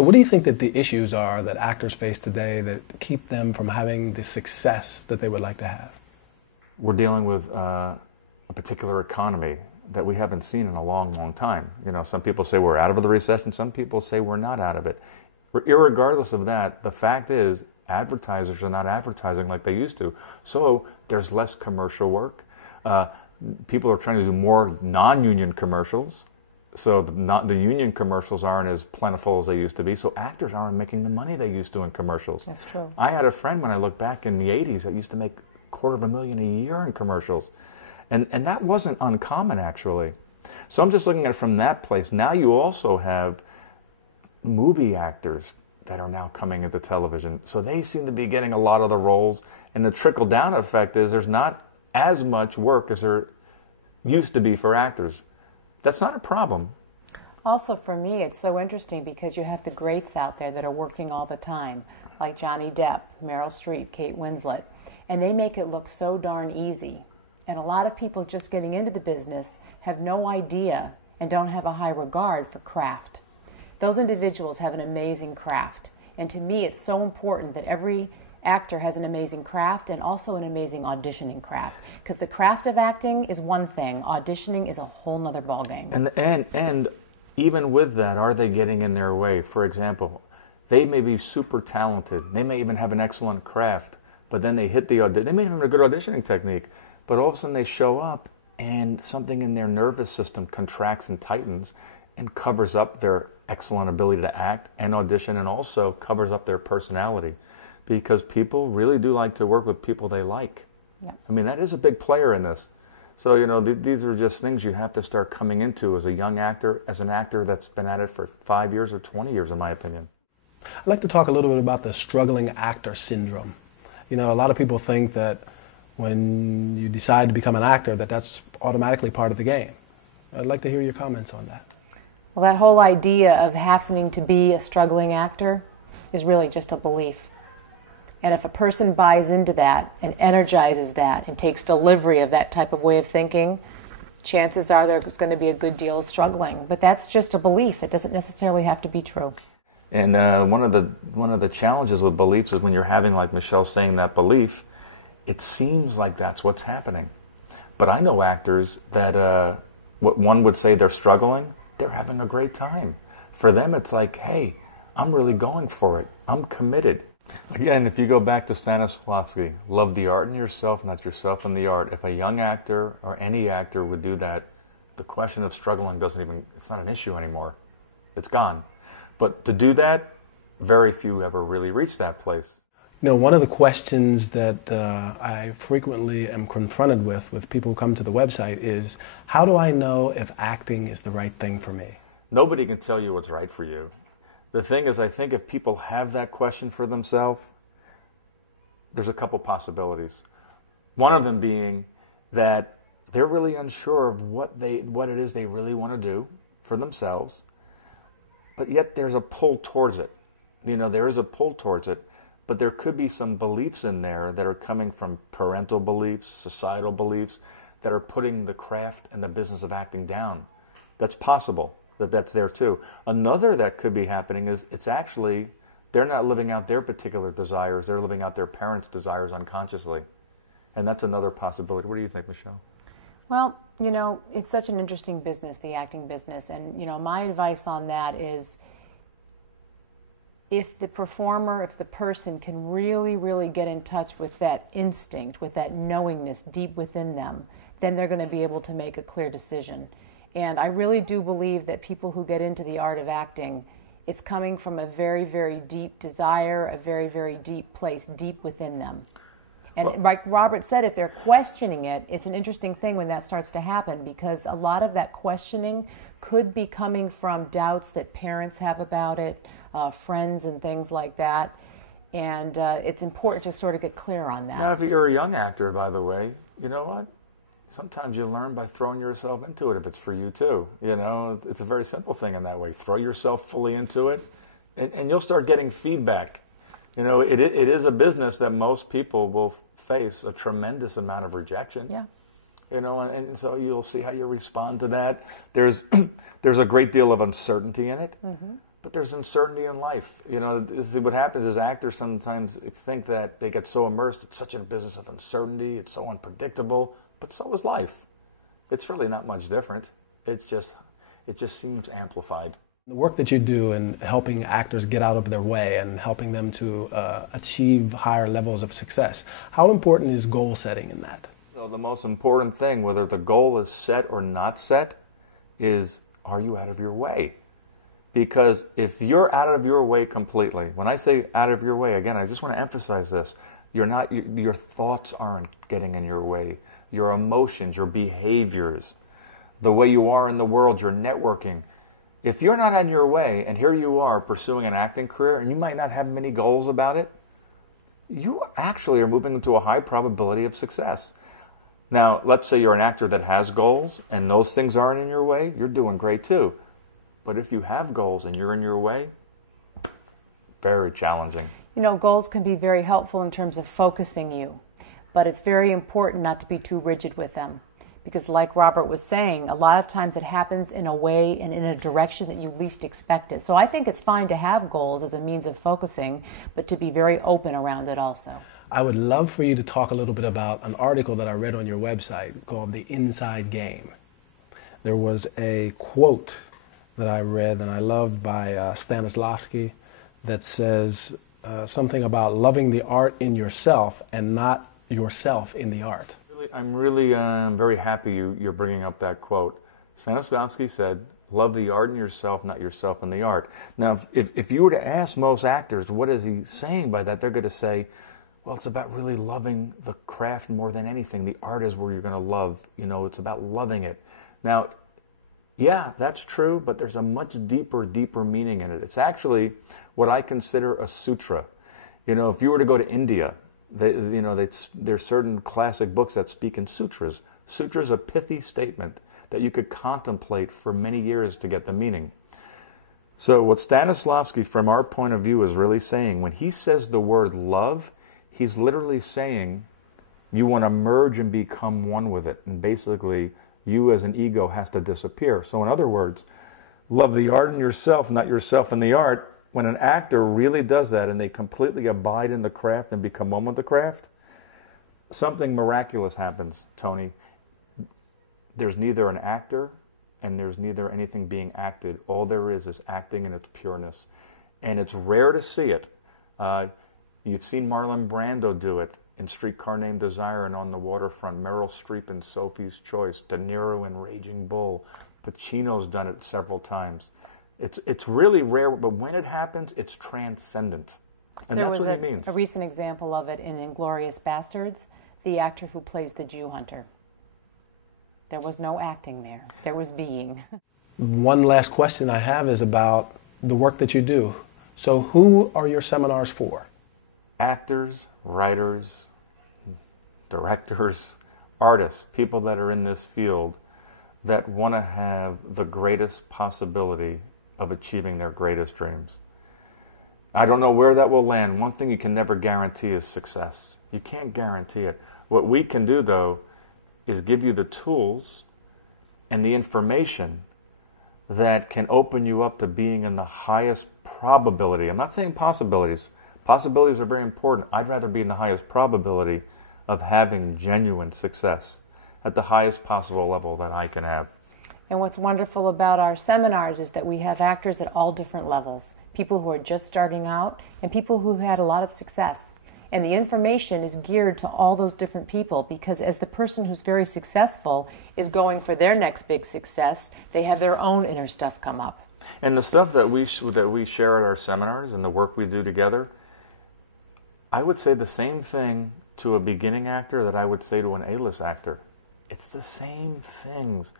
So what do you think that the issues are that actors face today that keep them from having the success that they would like to have? We're dealing with a particular economy that we haven't seen in a long, long time. You know, some people say we're out of the recession, some people say we're not out of it. Irregardless of that, the fact is advertisers are not advertising like they used to. So there's less commercial work. People are trying to do more non-union commercials. So the union commercials aren't as plentiful as they used to be. So actors aren't making the money they used to in commercials. That's true. I had a friend when I look back in the 80s that used to make $250,000 a year in commercials. And that wasn't uncommon, actually. So I'm just looking at it from that place. Now you also have movie actors that are now coming into television. So they seem to be getting a lot of the roles. And the trickle-down effect is there's not as much work as there used to be for actors. That's not a problem. Also, for me, it's so interesting because you have the greats out there that are working all the time, like Johnny Depp, Meryl Streep, Kate Winslet, and they make it look so darn easy. And a lot of people just getting into the business have no idea and don't have a high regard for craft. Those individuals have an amazing craft. And to me, it's so important that every actor has an amazing craft and also an amazing auditioning craft. Because the craft of acting is one thing, auditioning is a whole nother ballgame. And even with that, are they getting in their way? For example, they may be super talented. They may even have an excellent craft, but then they hit the audition. They may have a good auditioning technique, but all of a sudden they show up and something in their nervous system contracts and tightens and covers up their excellent ability to act and audition, and also covers up their personality. Because people really do like to work with people they like. Yeah. I mean, that is a big player in this. So, you know, these are just things you have to start coming into as a young actor, as an actor that's been at it for 5 years or 20 years, in my opinion. I'd like to talk a little bit about the struggling actor syndrome. You know, a lot of people think that when you decide to become an actor, that that's automatically part of the game. I'd like to hear your comments on that. Well, that whole idea of having to be a struggling actor is really just a belief. And if a person buys into that and energizes that and takes delivery of that type of way of thinking, chances are there's going to be a good deal of struggling. But that's just a belief. It doesn't necessarily have to be true. And one of the challenges with beliefs is when you're having, like Michelle saying, that belief, it seems like that's what's happening. But I know actors that what one would say they're struggling, they're having a great time. For them, it's like, hey, I'm really going for it. I'm committed. Again, if you go back to Stanislavski, love the art in yourself, not yourself in the art. If a young actor or any actor would do that, the question of struggling it's not an issue anymore. It's gone. But to do that, very few ever really reach that place. You know, one of the questions that I frequently am confronted with people who come to the website is, how do I know if acting is the right thing for me? Nobody can tell you what's right for you. The thing is, I think if people have that question for themselves, there's a couple possibilities. One of them being that they're really unsure of what it is they really want to do for themselves, but yet there's a pull towards it. You know, there is a pull towards it, but there could be some beliefs in there that are coming from parental beliefs, societal beliefs, that are putting the craft and the business of acting down. That's possible. That's there too. Another that could be happening is it's actually they're not living out their particular desires, they're living out their parents' desires unconsciously. And that's another possibility. What do you think, Michelle? Well, you know, it's such an interesting business, the acting business, and you know, my advice on that is if the performer, if the person can really, really get in touch with that instinct, with that knowingness deep within them, then they're going to be able to make a clear decision. And I really do believe that people who get into the art of acting, it's coming from a very, very deep desire, a very, very deep place, deep within them. And like Robert said, if they're questioning it, it's an interesting thing when that starts to happen, because a lot of that questioning could be coming from doubts that parents have about it, friends and things like that. And it's important to sort of get clear on that. Now, if you're a young actor, by the way, you know what? Sometimes you learn by throwing yourself into it if it's for you too. You know, it's a very simple thing in that way. Throw yourself fully into it, and you'll start getting feedback. You know, it is a business that most people will face a tremendous amount of rejection. Yeah. You know, and so you'll see how you respond to that. There's a great deal of uncertainty in it. Mm-hmm. but there's uncertainty in life. You know, this is what happens is actors sometimes think that they get so immersed. It's such a business of uncertainty. It's so unpredictable. But so is life. It's really not much different. It just seems amplified. The work that you do in helping actors get out of their way and helping them to achieve higher levels of success, how important is goal setting in that? So the most important thing, whether the goal is set or not set, is are you out of your way? Because if you're out of your way completely, when I say out of your way, again, I just want to emphasize this. Your thoughts aren't getting in your way. Your emotions, your behaviors, the way you are in the world, your networking. If you're not in your way, and here you are pursuing an acting career, and you might not have many goals about it, you actually are moving into a high probability of success. Now, let's say you're an actor that has goals, and those things aren't in your way, you're doing great too. But if you have goals and you're in your way, very challenging. You know, goals can be very helpful in terms of focusing you, but it's very important not to be too rigid with them. Because like Robert was saying, a lot of times it happens in a way and in a direction that you least expect it. So I think it's fine to have goals as a means of focusing, but to be very open around it also. I would love for you to talk a little bit about an article that I read on your website called The Inside Game. There was a quote that I read and I loved by Stanislavski that says something about loving the art in yourself and not yourself in the art. I'm really very happy you're bringing up that quote. Stanislavski said, love the art in yourself, not yourself in the art. Now, if you were to ask most actors, what is he saying by that, they're going to say, well, it's about really loving the craft more than anything. The art is where you're going to love. You know, it's about loving it. Now, yeah, that's true, but there's a much deeper meaning in it. It's actually what I consider a sutra. You know, if you were to go to India, there's certain classic books that speak in sutras. Sutra is a pithy statement that you could contemplate for many years to get the meaning. So what Stanislavski, from our point of view, is really saying, when he says the word love, he's literally saying you want to merge and become one with it. And basically, you as an ego has to disappear. So in other words, love the art in yourself, not yourself in the art. When an actor really does that and they completely abide in the craft and become one with the craft, something miraculous happens, Tony. There's neither an actor and there's neither anything being acted. All there is acting in its pureness. And it's rare to see it. You've seen Marlon Brando do it in Streetcar Named Desire and On the Waterfront, Meryl Streep in Sophie's Choice, De Niro in Raging Bull, Pacino's done it several times. It's really rare, but when it happens, it's transcendent. And that's what he means. There was a recent example of it in Inglourious Bastards, the actor who plays the Jew hunter. There was no acting there. There was being. One last question I have is about the work that you do. So who are your seminars for? Actors, writers, directors, artists, people that are in this field that want to have the greatest possibility of achieving their greatest dreams. I don't know where that will land. One thing you can never guarantee is success. You can't guarantee it. What we can do, though, is give you the tools and the information that can open you up to being in the highest probability. I'm not saying possibilities. Possibilities are very important. I'd rather be in the highest probability of having genuine success at the highest possible level that I can have. And what's wonderful about our seminars is that we have actors at all different levels. People who are just starting out and people who had a lot of success. And the information is geared to all those different people because as the person who's very successful is going for their next big success, they have their own inner stuff come up. And the stuff that we share at our seminars and the work we do together, I would say the same thing to a beginning actor that I would say to an A-list actor. It's the same things.